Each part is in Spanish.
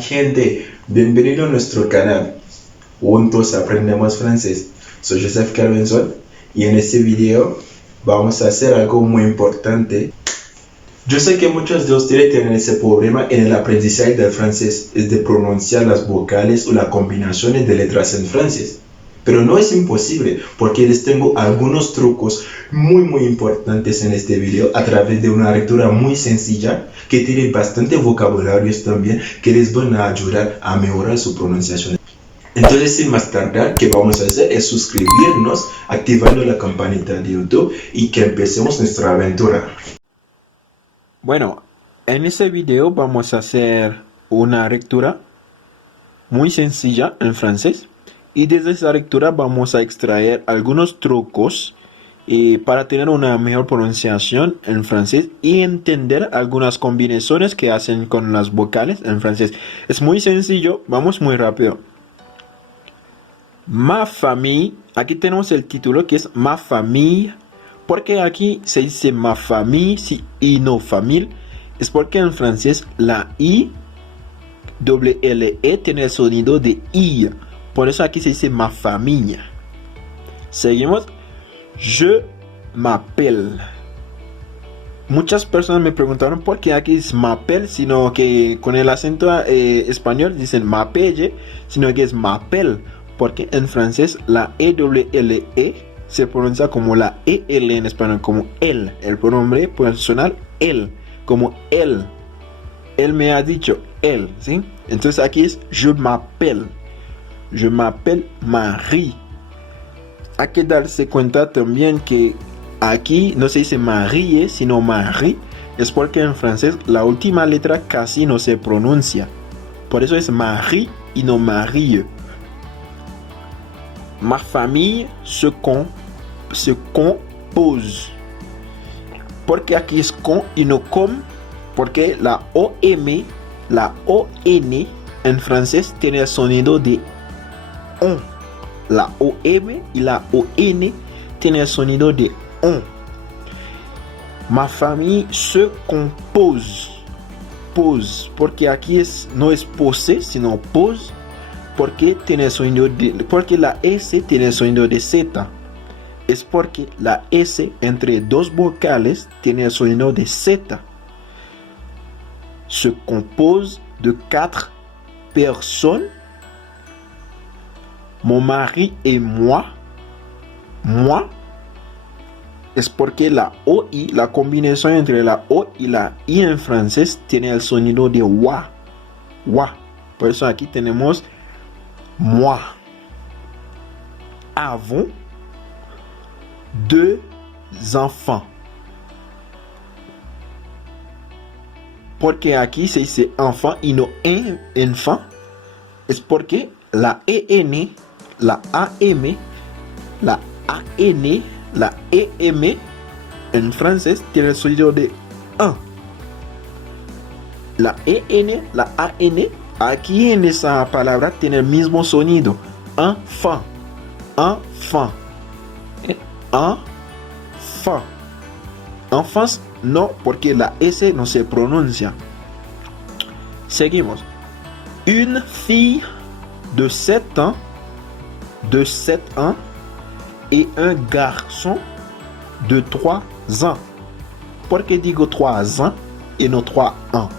gente, bienvenido a nuestro canal. Juntos aprendemos francés. Soy Joseph Calvenzon y en este video vamos a hacer algo muy importante. Yo sé que muchos de ustedes tienen ese problema en el aprendizaje del francés, es de pronunciar las vocales o las combinaciones de letras en francés. Pero no es imposible, porque les tengo algunos trucos muy importantes en este video a través de una lectura muy sencilla que tiene bastante vocabularios también que les van a ayudar a mejorar su pronunciación. Entonces, sin más tardar, ¿qué vamos a hacer? Es suscribirnos, activando la campanita de YouTube y que empecemos nuestra aventura. Bueno, en este video vamos a hacer una lectura muy sencilla en francés. Y desde esa lectura vamos a extraer algunos trucos para tener una mejor pronunciación en francés y entender algunas combinaciones que hacen con las vocales en francés. Es muy sencillo, vamos muy rápido. Ma famille, aquí tenemos el título que es ma famille. Porque aquí se dice ma famille y no famille. Es porque en francés la I, doble L, E tiene el sonido de I. Por eso aquí se dice ma famille. Seguimos. Je m'appelle. Muchas personas me preguntaron por qué aquí es m'appelle, sino que con el acento español dicen m'appelle, sino que es m'appelle. Porque en francés la E-L-E se pronuncia como la EL en español, como él. El pronombre personal, él, como él. Él me ha dicho, él, ¿sí? Entonces aquí es je m'appelle. Je m'appelle Marie. Hay que darse cuenta también que aquí no se dice Marie, sino Marie. Es porque en francés la última letra casi no se pronuncia. Por eso es Marie y no Marie. Ma famille se compose. Porque aquí es con y no com. Porque la OM, la ON en francés tiene el sonido de on. La OM y la ON tienen el sonido de on. Ma famille se compose. Pose. Porque aquí no es pose, sino pose. Porque tiene el sonido porque la S tiene el sonido de Z. Es porque la S entre dos vocales tiene el sonido de Z. Se compose de 4 personnes. Mon mari et moi. Moi. Es porque la OI, la combinación entre la O y la I en francés tiene el sonido de wa. Wa. Por eso aquí tenemos moi. Avons 2 enfants. Porque aquí se dice enfant y no enfant. Es porque la EN, la AM, la AN, la EM en francés tiene el sonido de 1. La EN, la AN, aquí en esa palabra tiene el mismo sonido. Enfant, enfant, enfant. Enfants no, porque la S no se pronuncia. Seguimos. Une fille de 7 ans, et un garçon de 3 ans. ¿Por qué digo 3 ans y no 3 ans?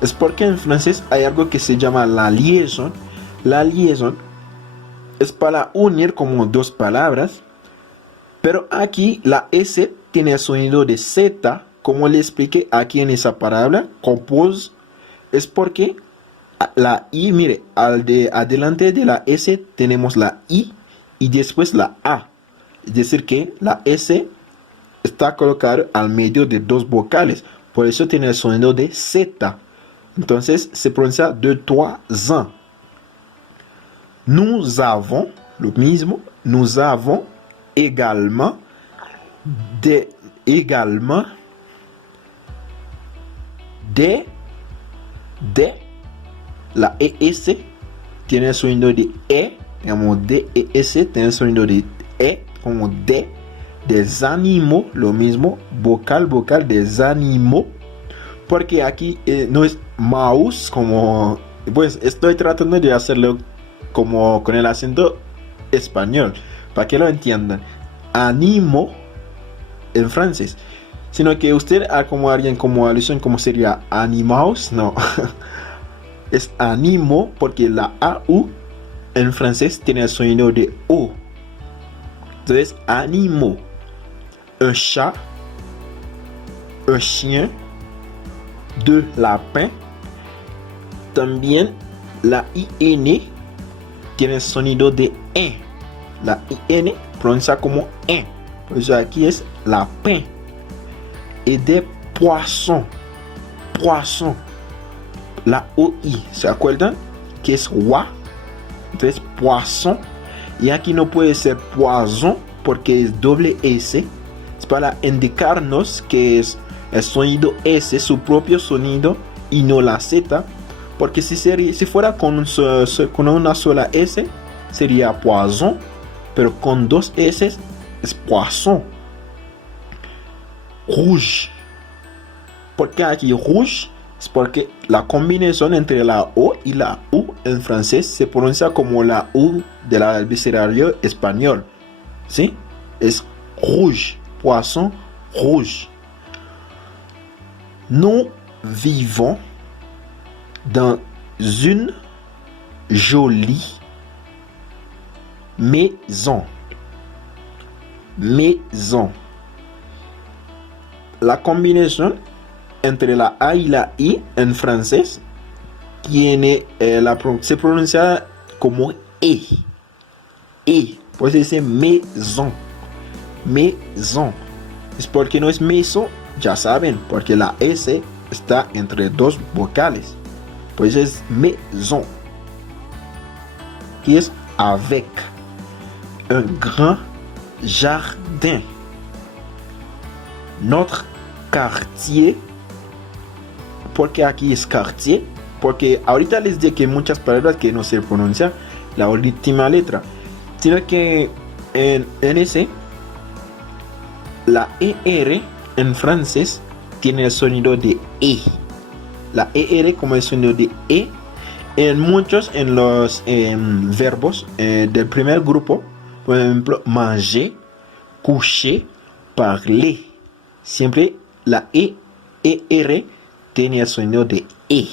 Es porque en francés hay algo que se llama la liaison. La liaison es para unir como dos palabras, pero aquí la S tiene el sonido de Z, como le expliqué aquí en esa palabra, compose. Es porque la I, mire, adelante de la S tenemos la I y después la A. Es decir que la S está colocada al medio de dos vocales. Por eso tiene el sonido de Z. Entonces se pronuncia de 3 ans. Nous avons, lo mismo, nous avons également des la ES tiene el sonido de E, digamos DES tiene el sonido de E, como des animaux, lo mismo, vocal des animaux, porque aquí no es mouse como Pues estoy tratando de hacerlo como con el acento español, para que lo entiendan. Animo en francés. Sino que usted como alguien como alusión como sería animaos, no. Es animo porque la AU en francés tiene el sonido de O. Entonces, animo. Un chat, un chien, deux lapins. También la IN tiene el sonido de E. La IN pronuncia como E. Por eso aquí es lapin. Et des poissons. Poisson. La OI, ¿se acuerdan? Que es wa. Entonces, poisson. Y aquí no puede ser poison porque es doble S. Es para indicarnos que es el sonido S, su propio sonido, y no la Z. Porque si fuera con una sola S, sería poison. Pero con dos S es poisson. Rouge. ¿Por qué aquí rouge? Es porque la combinación entre la O y la U en francés se pronuncia como la U del abecedario español. ¿Sí? Es rouge. Poisson rouge. Nous vivons dans une jolie maison. Maison. La combinación entre la A y la I en francés se pronuncia como E. E. Pues dice maison. Maison. Es porque no es maison, ya saben, porque la S está entre dos vocales. Pues es maison. Qui es avec un grand jardin. Notre quartier. Porque aquí es quartier. Porque ahorita les dije que hay muchas palabras que no se pronuncian la última letra. Sino que en ese, la ER en francés tiene el sonido de E. La ER como el sonido de E. En muchos, en los verbos del primer grupo, por ejemplo, manger, coucher, parler. Siempre la ER tiene el sonido de E.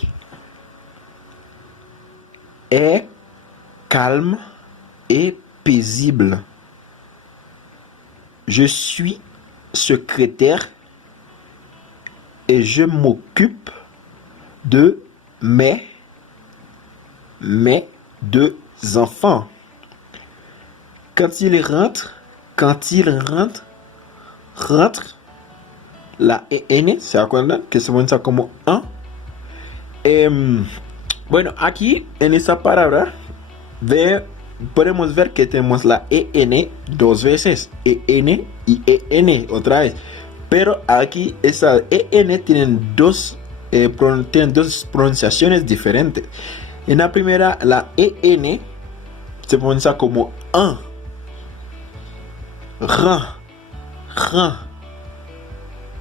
Est calme et paisible. Je suis secrétaire et je m'occupe de mes deux enfants. Quand il rentre, la EN, ¿se acuerdan? Que se pronuncia como un. Bueno, aquí en esta palabra podemos ver que tenemos la EN dos veces. EN y EN otra vez. Pero aquí esa EN tienen dos pronunciaciones diferentes. En la primera, la EN se pronuncia como un.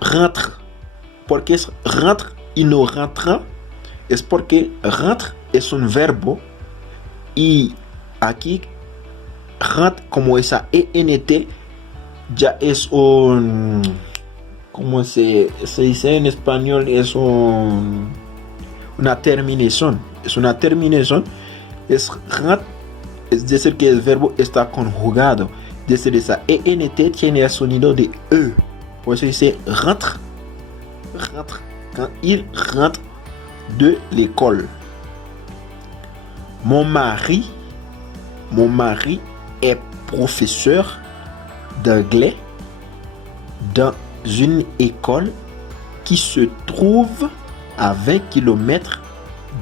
Rentre. Porque es rentre y no rentre. Es porque rentre es un verbo. Y aquí rentre como esa ENT ya es un... ¿Cómo se dice en español? Es una terminación. Es una terminación. Es rentre. Es decir que el verbo está conjugado. Es decir, esa ENT tiene el sonido de E. Por eso dice rentre. Rentre. Quand il rentre de l'école. Mon mari est professeur d'anglais dans une école qui se trouve à 20 km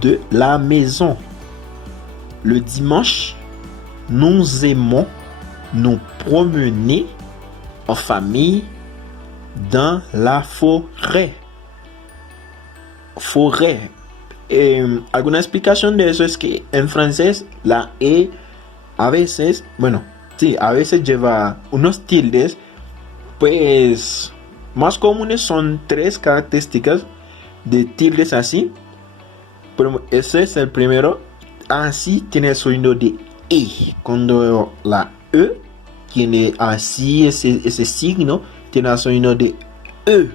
de la maison. Le dimanche, nous aimons nous promener en famille dans la forêt. Forêt. Alguna explicación de eso es que en francés la E a veces, bueno, sí, a veces lleva unos tildes, pues más comunes son tres características de tildes así. Pero ese es el primero. Así tiene el sonido de E. Cuando la E tiene así ese signo, tiene el sonido de E.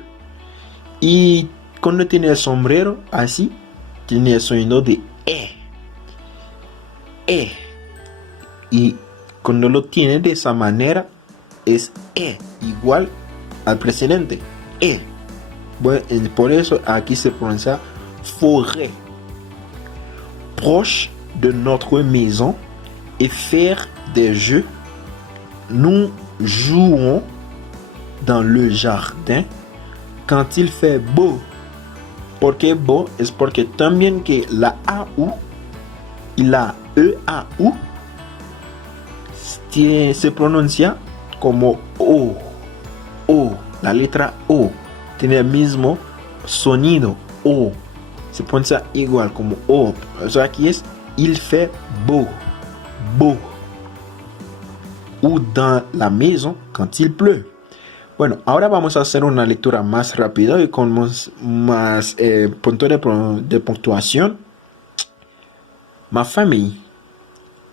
Y cuando tiene el sombrero así, tiene el sonido de E. E. Y cuando lo tiene de esa manera, es E, igual al precedente. E. Bueno, por eso aquí se pronuncia forêt. Proche de notre maison et faire des jeux. Nous jouons dans le jardin quand il fait beau. ¿Por qué beau? Es porque también que la AU y la EAU se pronuncia como O. O. La letra O tiene el mismo sonido. O. Se pronuncia igual como O. O sea, aquí es il fait beau. Beau. O dans la maison quand il pleut. Bueno, ahora vamos a hacer una lectura más rápida y con más puntos de puntuación. Ma famille.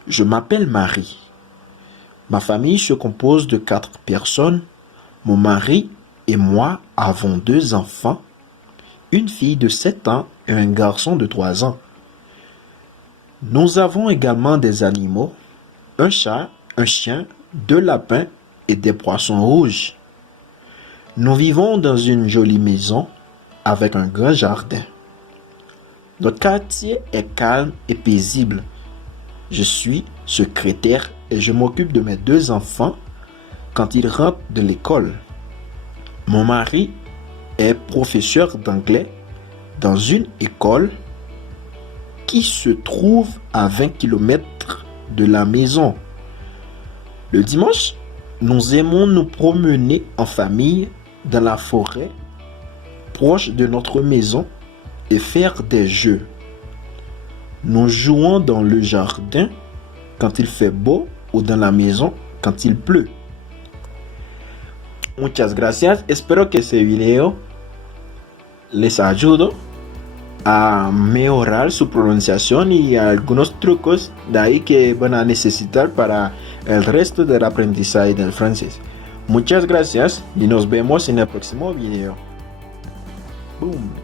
Je m'appelle Marie. Ma famille se compose de 4 personnes. Mon mari et moi avons 2 enfants, une fille de 7 ans et un garçon de 3 ans. Nous avons également des animaux, un chat, un chien, 2 lapins et des poissons rouges. Nous vivons dans une jolie maison avec un grand jardin. Notre quartier est calme et paisible. Je suis secrétaire et je m'occupe de mes 2 enfants quand ils rentrent de l'école. Mon mari est professeur d'anglais dans une école qui se trouve à 20 km de la maison. Le dimanche, nous aimons nous promener en famille dans la forêt proche de notre maison et faire des jeux. Nous jouons dans le jardin quand il fait beau ou dans la maison quand il pleut. Muchas gracias. Espero que este video les ayude a mejorar su pronunciación y algunos trucos de ahí que van a necesitar para el resto del aprendizaje del francés. Muchas gracias y nos vemos en el próximo video. Boom.